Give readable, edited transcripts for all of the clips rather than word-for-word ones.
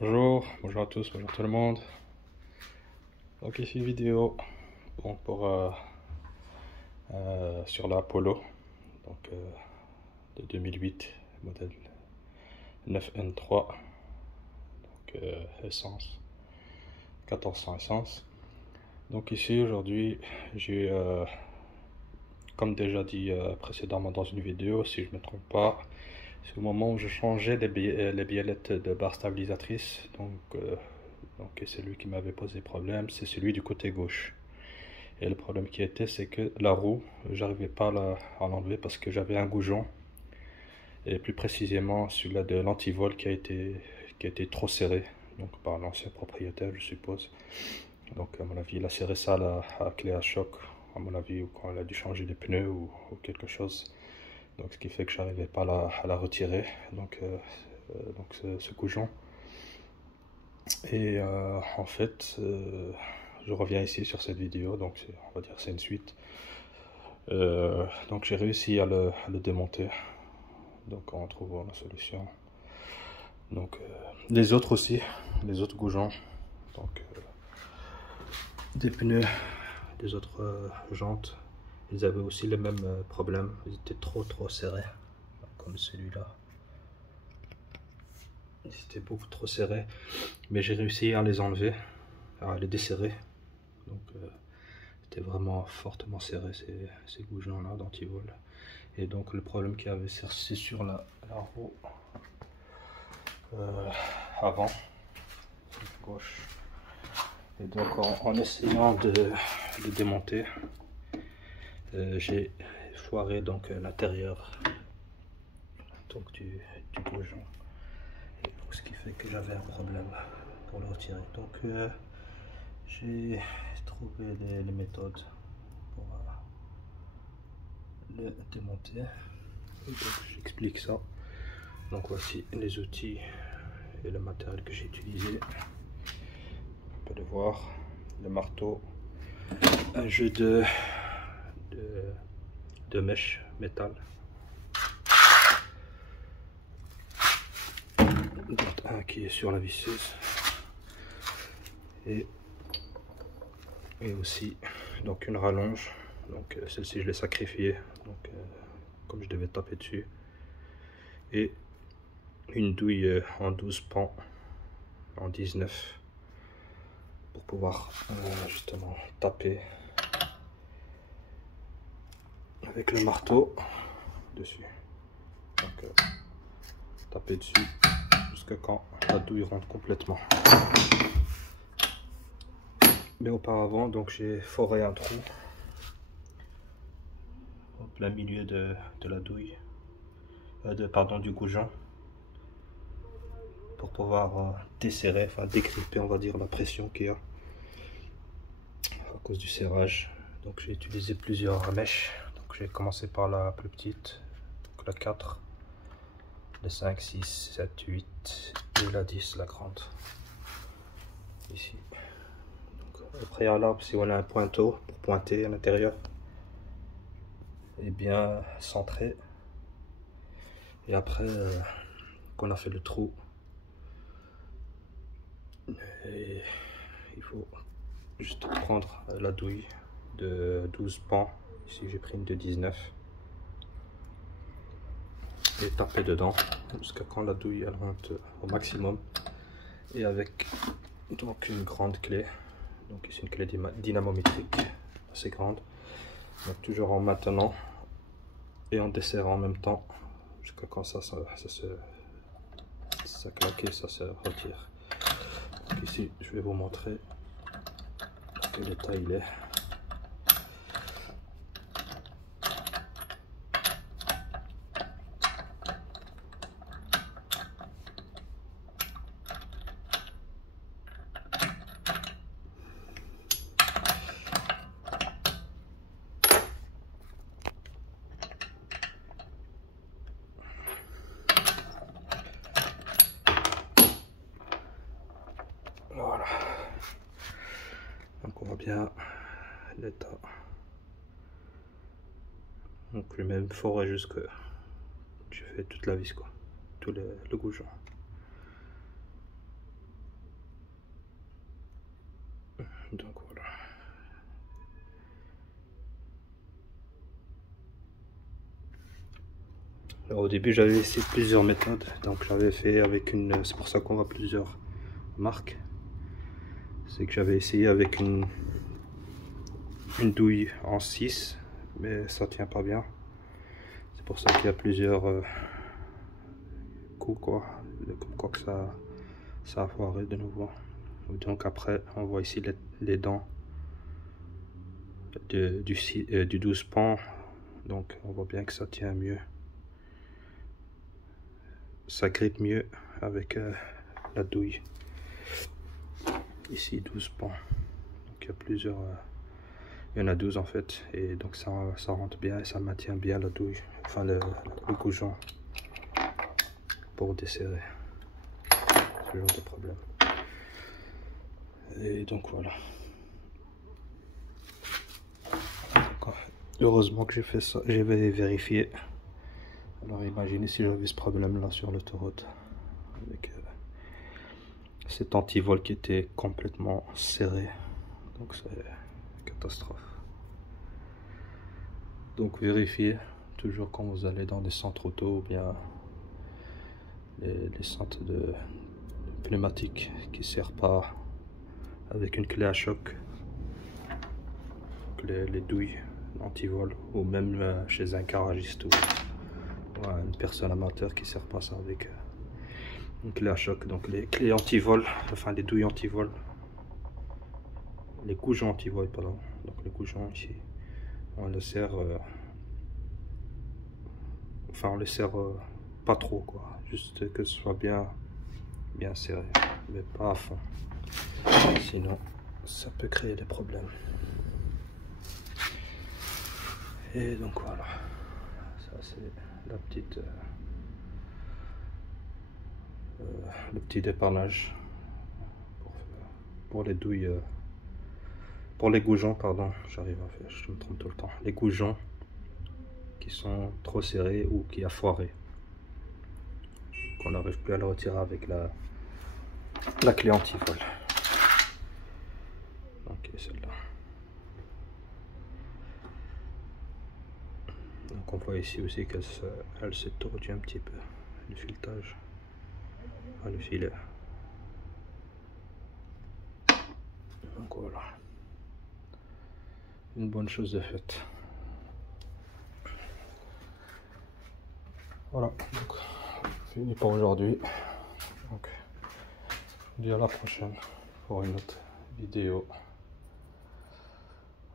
Bonjour à tous, bonjour tout le monde. Donc ici une vidéo bon, sur la Polo de 2008, modèle 9N3, essence, 1400 essence. Donc ici aujourd'hui j'ai comme déjà dit précédemment dans une vidéo, si je ne me trompe pas, c'est au moment où je changeais les biellettes de barre stabilisatrice. Donc c'est lui qui m'avait posé problème, c'est celui du côté gauche. Et le problème qui était, c'est que la roue, j'arrivais pas à l'enlever parce que j'avais un goujon, et plus précisément celui-là de l'antivol qui a été trop serré, donc par l'ancien propriétaire, je suppose. Donc à mon avis, il a serré ça à la clé à choc, à mon avis, ou quand il a dû changer les pneus ou quelque chose. Donc ce qui fait que j'arrivais pas à la retirer. Donc ce goujon. Et en fait, je reviens ici sur cette vidéo, donc on va dire c'est une suite. Donc j'ai réussi à le démonter, donc en trouvant la solution. Donc les autres aussi, les autres goujons, donc des pneus, des autres jantes, ils avaient aussi le même problème, ils étaient trop serrés, comme celui-là. Ils étaient beaucoup trop serrés, mais j'ai réussi à les enlever, à les desserrer. Donc c'était vraiment fortement serré ces goujons là d'antivol. Et donc le problème qu'il y avait, c'est sur la roue avant gauche. Et donc en essayant de démonter, j'ai foiré donc l'intérieur donc du goujon. Et donc, ce qui fait que j'avais un problème pour le retirer. Donc j'ai trouvé les méthodes pour le démonter. Et donc j'explique ça. Donc voici les outils et le matériel que j'ai utilisé. On peut le voir, le marteau, un jeu de mèche métal, un qui est sur la visseuse, et aussi donc une rallonge. Donc celle-ci je l'ai sacrifiée, donc comme je devais taper dessus, et une douille en 12 pans en 19 pour pouvoir justement taper avec le marteau dessus. Donc taper dessus jusqu'à quand la douille rentre complètement. Mais auparavant, donc j'ai foré un trou au plein milieu de la douille, pardon, du goujon, pour pouvoir desserrer, enfin dégripper, on va dire, la pression qu'il y a à cause du serrage. Donc j'ai utilisé plusieurs mèches. Donc j'ai commencé par la plus petite, donc la 4, la 5, 6, 7, 8 et la 10, la grande. Ici. Donc, au préalable, si on a un pointeau pour pointer à l'intérieur, et bien centré. Et après qu'on a fait le trou, et il faut juste prendre la douille de 12 pans, ici j'ai pris une de 19, et taper dedans jusqu'à quand la douille elle rentre au maximum. Et avec donc une grande clé, donc ici une clé dynamométrique assez grande, donc toujours en maintenant et en desserrant en même temps jusqu'à quand ça claque et ça se retire. Donc ici je vais vous montrer quel état il est. Voilà, donc on voit bien l'état. Donc lui-même foré jusque j'ai fait toute la vis, quoi, tout le goujon. Donc voilà. Alors, au début j'avais essayé plusieurs méthodes, donc j'avais fait avec une, c'est pour ça qu'on voit plusieurs marques, c'est que j'avais essayé avec une douille en 6, mais ça tient pas bien. C'est pour ça qu'il y a plusieurs coups, quoi, comme quoi que ça a foiré de nouveau. Donc après on voit ici les dents du 12 pans, donc on voit bien que ça tient mieux, ça grippe mieux avec la douille. Ici 12 pans, donc il y a plusieurs, il y en a 12 en fait, et donc ça rentre bien et ça maintient bien la douille, enfin le goujon pour desserrer ce genre de problème. Et donc voilà. Donc, heureusement que j'ai fait ça, j'ai vérifié. Alors imaginez si j'avais ce problème là sur l'autoroute avec cet antivol qui était complètement serré, donc c'est une catastrophe. Donc vérifiez toujours quand vous allez dans des centres auto ou bien les centres de pneumatiques qui ne servent pas avec une clé à choc, les douilles anti-vol, ou même chez un garagiste ou une personne amateur qui ne sert pas ça avec une clé à choc. Donc les clés anti-vol, enfin les douilles anti-vol, les goujons anti-vol, pardon. Donc le goujon ici, on le serre, enfin on le serre pas trop, quoi, juste que ce soit bien serré, mais pas à fond, sinon ça peut créer des problèmes. Et donc voilà, ça c'est la petite le petit dépannage pour les douilles, pour les goujons, pardon, j'arrive à faire, je me trompe tout le temps, les goujons qui sont trop serrés ou qui a foiré, qu'on n'arrive plus à le retirer avec la clé anti-vol. Ok, celle-là. Donc on voit ici aussi qu'elle s'est tordue un petit peu, le filetage, le filet. Donc voilà, une bonne chose de faite. Voilà, donc fini pour aujourd'hui. Donc je vous dis à la prochaine pour une autre vidéo.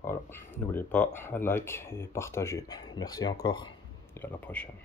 Voilà, n'oubliez pas un like et partager. Merci encore et à la prochaine.